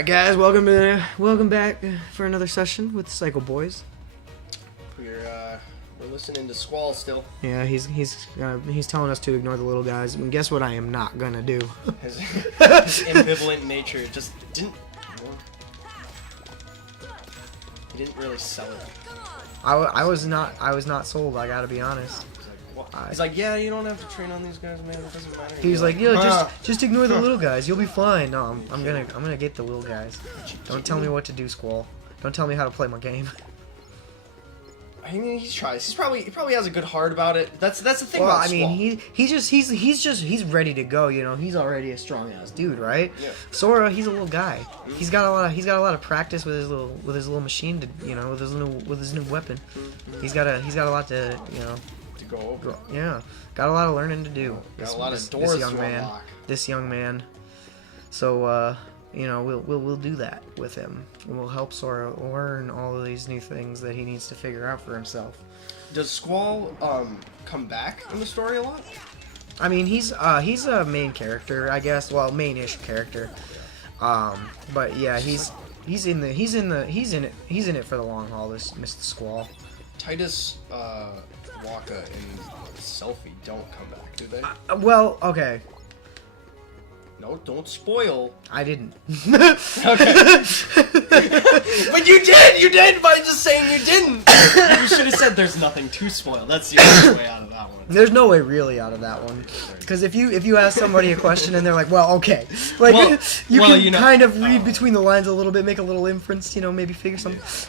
Alright guys, welcome back for another session with the Psycho Boys. We're listening to Squall still. Yeah, he's telling us to ignore the little guys, and guess what I am not gonna do. His ambivalent nature just didn't. He didn't really sell it. I was not sold, I gotta be honest. He's like, yeah, you don't have to train on these guys, man. It doesn't matter. He was like, yeah, just ignore the little guys. You'll be fine. No, I'm gonna get the little guys. Don't tell me what to do, Squall. Don't tell me how to play my game. I mean, he tries. He probably has a good heart about it. That's the thing. Well, about I mean, Squall. he's ready to go. You know, he's already a strong ass dude, right? Yeah. Sora, he's a little guy. He's got a lot of practice with his little machine to, you know, with his new weapon. He's got a lot to, you know. Go over. Yeah, got a lot of learning to do. Got a lot of doors to unlock. This young man. So, you know, we'll do that with him. We'll help Sora learn all of these new things that he needs to figure out for himself. Does Squall come back in the story a lot? I mean, he's a main character, I guess. Well, main-ish character. But yeah, he's in it for the long haul. This Mr. Squall. Titus, Waka, and Selphie don't come back, do they? Well, okay. No, don't spoil. I didn't. Okay. But you did! You did by just saying you didn't! You should have said there's nothing to spoil. That's the only way out of that one. There's no way really out of that one. Because if you ask somebody a question and they're like, well, okay. Like, you can kind of read between the lines a little bit, make a little inference, you know, maybe figure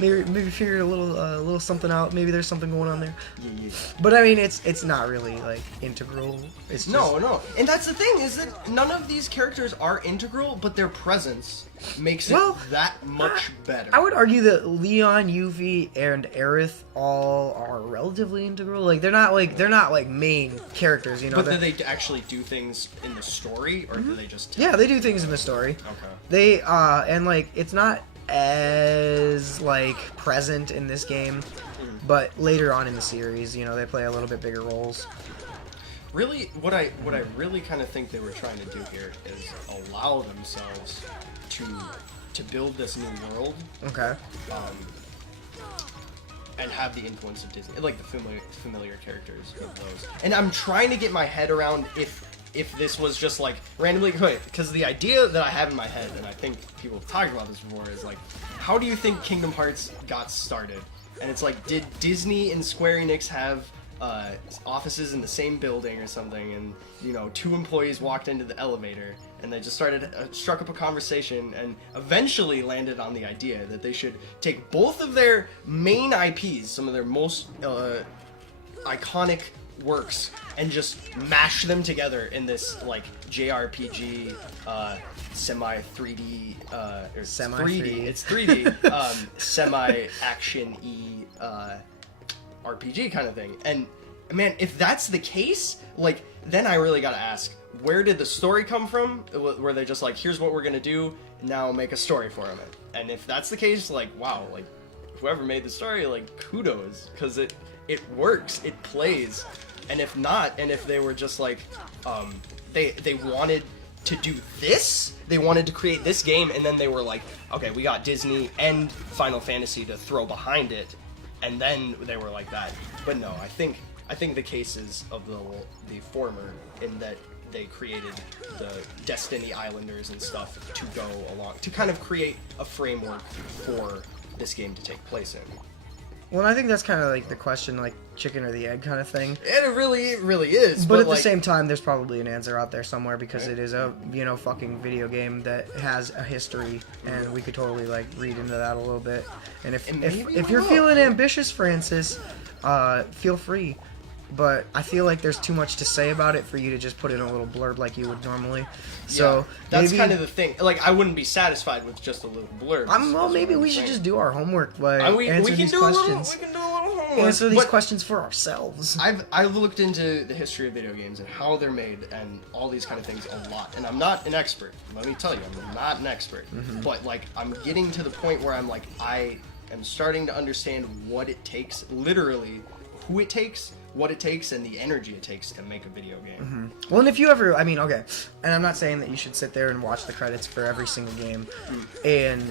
maybe figure a little something out. Maybe there's something going on there. Yeah. But I mean, it's not really, like, integral. It's just... No. And that's the thing, is that none of these characters are integral, but their presence makes it that much better. I would argue that Leon, Yuffie, and Aerith all are relatively integral. Like they're not like main characters, you know. But do they actually do things in the story, or do they just? Yeah, they do things in the story. Okay. They and like it's not as like present in this game, but later on in the series, you know, they play a little bit bigger roles. Really, what I really kind of think they were trying to do here is allow themselves to build this new world. Okay. And have the influence of Disney, like the familiar characters of those. And I'm trying to get my head around if this was just like randomly, because the idea that I have in my head, and I think people have talked about this before, is like, how do you think Kingdom Hearts got started? And it's like, did Disney and Square Enix have offices in the same building or something, and you know, two employees walked into the elevator and they just struck up a conversation and eventually landed on the idea that they should take both of their main IPs, some of their most iconic works, and just mash them together in this like JRPG semi 3D or semi 3D. It's 3D semi action-y RPG kind of thing. And man, if that's the case, like, then I really gotta ask, where did the story come from? Were they just like, here's what we're gonna do, now make a story for them? And if that's the case, like, wow, like, whoever made the story, like, kudos, because it works, it plays. And if not, and if they were just like, they wanted to do this, they wanted to create this game, and then they were like, okay, we got Disney and Final Fantasy to throw behind it, and then they were like that. But no, I think the case is of the former, in that they created the Destiny Islanders and stuff to go along, to kind of create a framework for this game to take place in. Well, I think that's kind of like the question, like chicken or the egg kind of thing. And it really is. But at the same time, there's probably an answer out there somewhere, because it is a, you know, fucking video game that has a history, and we could totally like read into that a little bit. And if you're feeling ambitious, Francis, feel free. But I feel like there's too much to say about it for you to just put in a little blurb like you would normally. So that's kind of the thing. Like, I wouldn't be satisfied with just a little blurb. Well, maybe we should just do our homework by answer these questions. We can do a little homework. Answer these questions for ourselves. I've looked into the history of video games and how they're made and all these kind of things a lot. And I'm not an expert. Let me tell you, I'm not an expert. Mm-hmm. But like, I'm getting to the point where I'm like, I am starting to understand what it takes, literally, who it takes, what it takes and the energy it takes to make a video game. Well, and if you ever, I mean, okay, and I'm not saying that you should sit there and watch the credits for every single game and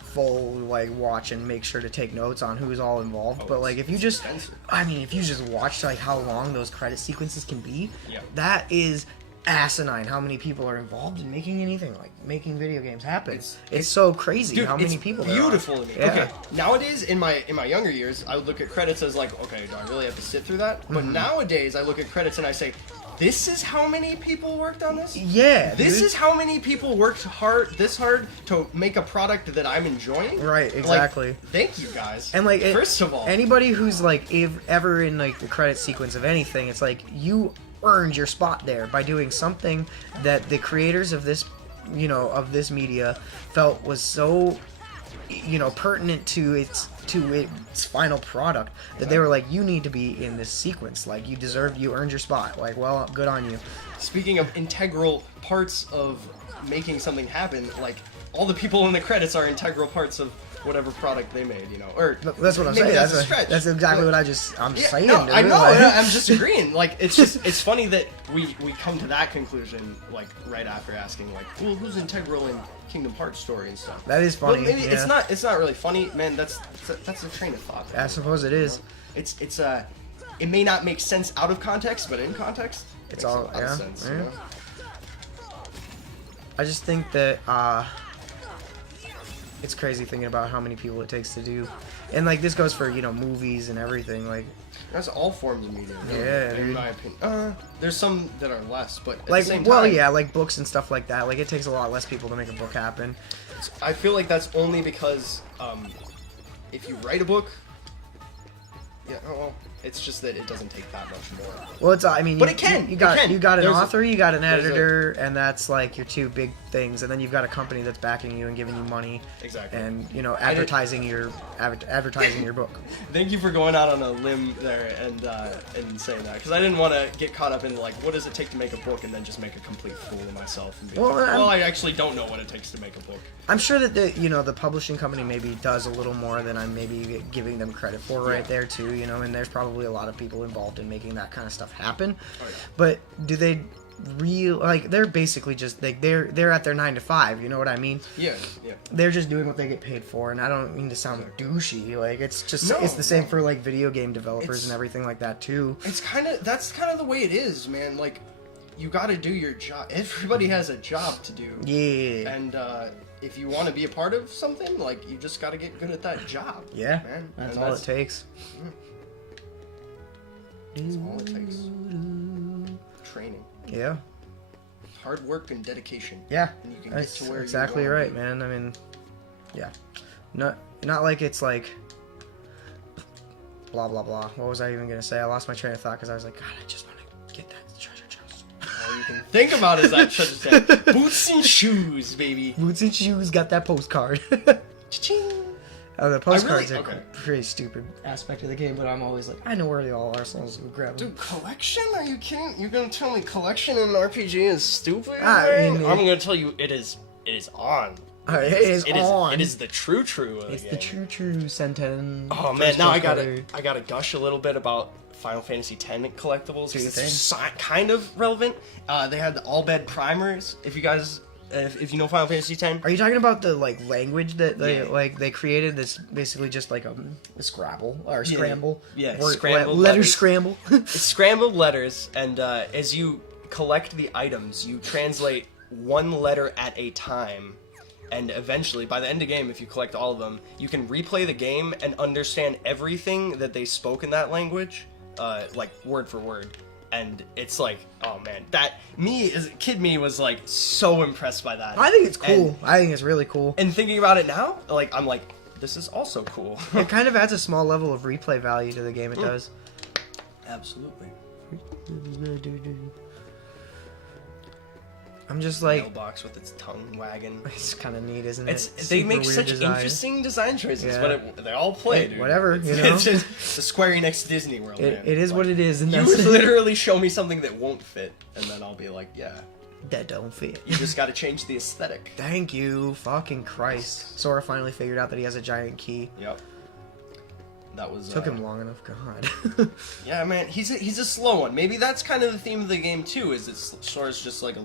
full, like, watch and make sure to take notes on who's all involved, but, like, if you just, I mean, if you just watch, like, how long those credit sequences can be, that is asinine how many people are involved in making anything, like, making video games happen. It's so crazy, dude, how many people there are. Beautiful to me. Yeah. Okay, nowadays, in my younger years, I would look at credits as like, okay, do I really have to sit through that? But nowadays, I look at credits and I say, this is how many people worked on this? Yeah, This is how many people worked hard to make a product that I'm enjoying? Right, exactly. Like, thank you, guys. And, like, first of all, anybody who's, like, ever in, like, the credit sequence of anything, it's like, you earned your spot there by doing something that the creators of this, you know, of this media felt was so, you know, pertinent to its final product that they were like, you need to be in this sequence, like, you earned your spot, like, well, good on you. Speaking of integral parts of making something happen, like, all the people in the credits are integral parts of whatever product they made, you know, or that's what I'm saying. That's exactly what I'm saying. No, dude. I know. Like, I'm just agreeing. Like, it's funny that we come to that conclusion like right after asking like, well, who's integral in Kingdom Hearts story and stuff. That is funny. Well, maybe yeah. it's not really funny, man. That's a train of thought. I suppose it is. It's it may not make sense out of context, but in context, it's makes all a lot of sense. Yeah. You know? I just think that it's crazy thinking about how many people it takes to do, and like this goes for, you know, movies and everything. Like that's all forms of media. Really, yeah, in my opinion. There's some that are less, but at like the same well, time, yeah, like books and stuff like that. Like it takes a lot less people to make a book happen. I feel like that's only because if you write a book, yeah, well, it's just that it doesn't take that much more. Well, it's I mean, but it can. You got an There's author, you got an editor, and that's like your two big things, and then you've got a company that's backing you and giving you money. Exactly. And you know, advertising your book. Thank you for going out on a limb there and saying that, because I didn't want to get caught up in like what does it take to make a book and then just make a complete fool of myself and be I actually don't know what it takes to make a book. I'm sure that the publishing company maybe does a little more than I'm maybe giving them credit for right there too, you know, and there's probably a lot of people involved in making that kind of stuff happen. Oh, yeah. But do they they're basically just like they're at their 9 to 5, you know what I mean? Yeah. They're just doing what they get paid for, and I don't mean to sound douchey, like it's just it's the same for like video game developers and everything like that too. That's kind of the way it is, man. Like you got to do your job. Everybody has a job to do. Yeah. And if you want to be a part of something, like you just got to get good at that job. Yeah. Man. That's all it takes. That's all it takes. Training. Yeah. Hard work and dedication. Yeah. And you can that's get to where exactly you want right, to be. man. I mean, yeah. Not like it's like blah blah blah. What was I even gonna say? I lost my train of thought because I was like, God, I just want to get that treasure chest. All you can think about is that treasure chest. Boots and shoes, baby. Boots and shoes. Got that postcard. Cha-ching. The postcards are okay. a pretty stupid aspect of the game, but I'm always like, I know where they all are, so I'll just grab them. Dude, collection? Are you kidding? You're gonna tell me collection in an RPG is stupid? I mean, I'm gonna tell you it is on. It is on. It is the true of It's the the game. true sentence. Oh man, now I gotta gush a little bit about Final Fantasy X collectibles. Do you think? It's kind of relevant. They had the All-Bed primers. If you guys, if you know Final Fantasy X. Are you talking about the like language that they Yeah. they created? That's basically just like a Scrabble or Scramble. Yeah, Or scrambled letter letters. scramble. It's scrambled letters, and as you collect the items, you translate one letter at a time. And eventually, by the end of the game, if you collect all of them, you can replay the game and understand everything that they spoke in that language, like word for word. And it's like, oh man, me was like so impressed by that. I think it's cool. I think it's really cool. And thinking about it now, like I'm like, this is also cool. It kind of adds a small level of replay value to the game. It does. Absolutely. I'm just like, Mailbox with its tongue wagging. it's kind of neat, isn't it? They Super make weird such design. interesting design choices, Yeah. but they all play, dude. Whatever, you know? It's just the Square Enix Disney World, man. It is Like, what it is, and You that's literally show me something that won't fit, and then I'll be like, yeah. that don't fit. You just gotta change the aesthetic. Thank you, fucking Christ. Sora finally figured out that he has a giant key. Yep. That was Took him long enough, God. Yeah, man, he's a slow one. Maybe that's kind of the theme of the game too. Is that Sora's just like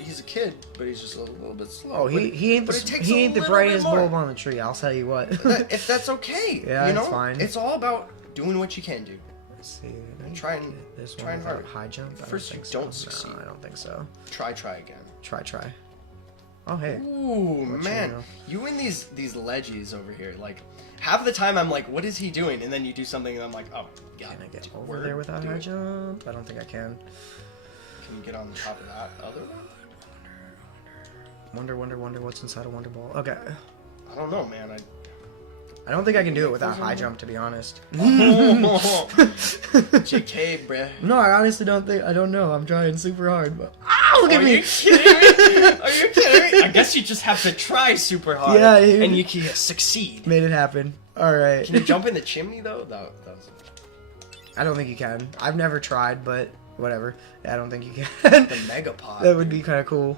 he's a kid, but he's just a little bit slow. Oh, he ain't the brightest bulb on the tree. I'll tell you what. If that's okay, yeah, you know, it's fine. It's all about doing what you can do. Let's see. Try and this try one and without hard. high jump. First, you don't succeed. No, I don't think so. Try again. Try. Oh hey. Ooh, man, know. you and these ledges over here, like half the time I'm like, what is he doing? And then you do something, and I'm like, oh god. Can I get over there without high jump? I don't think I can. Can you get on the top of that other one? Wonder what's inside a Wonder Ball. Okay. I don't know, man. I don't think I can do it without high jump, to be honest. JK, bruh. No, I honestly don't think. I don't know. I'm trying super hard, but look at me. Are you kidding me? Are you kidding me? I guess you just have to try super hard. Yeah, and you can succeed. Made it happen. All right. Can you jump in the chimney though? That was... I don't think you can. I've never tried, but whatever. I don't think you can. The Megapod. That would be kind of cool,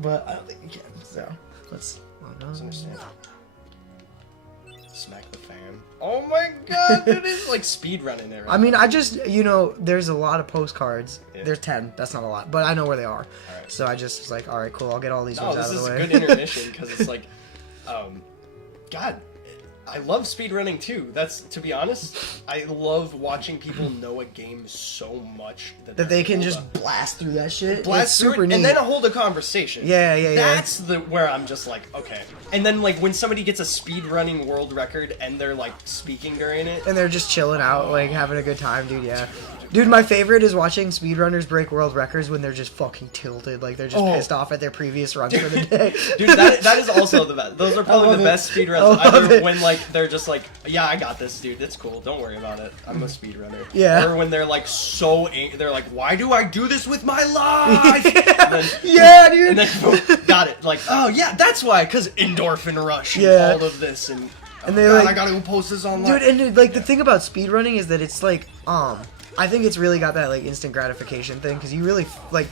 but I don't think you can. So let's. Smack the fan. Oh my god, dude, it's like speed running it. Right I mean, I just, there's a lot of postcards. Yeah. There's 10. That's not a lot, but I know where they are. Right. So I just was like, all right, cool. I'll get all these ones out of the way. This is a good intermission because it's like, God, I love speedrunning too. That's, to be honest, I love watching people know a game so much that they can just blast through that shit. Blast through super it, neat. and then hold a conversation. Yeah. That's where I'm just like, okay. And then like when somebody gets a speedrunning world record and they're like speaking during it, and they're just chilling out, like having a good time, dude. Yeah. Dude, my favorite is watching speedrunners break world records when they're just fucking tilted, like they're just pissed off at their previous runs for the day. Dude, that is also the best. Those are probably the best speedruns. Either when like they're just like, yeah, I got this, dude. It's cool. Don't worry about it. I'm a speedrunner. Yeah. Or when they're like so angry, they're like, why do I do this with my life? Then, yeah, dude. And then boom, got it. Like, oh yeah, that's why. Because endorphin rush and all of this and. And they God, I gotta go post this online. Dude, and like the thing about speedrunning is that it's like, I think it's really got that like instant gratification thing because you really like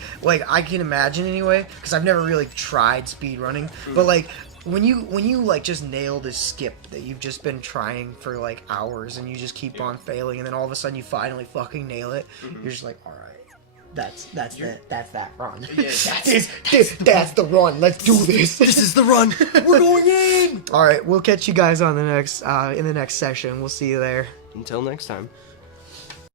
I can imagine anyway because I've never really tried speedrunning, but like when you like just nail this skip that you've just been trying for like hours and you just keep on failing and then all of a sudden you finally fucking nail it, you're just like, all right. That's that run. Yeah, that's the run. Let's do this. This is the run. We're going in. All right, we'll catch you guys on the next in the next session. We'll see you there. Until next time.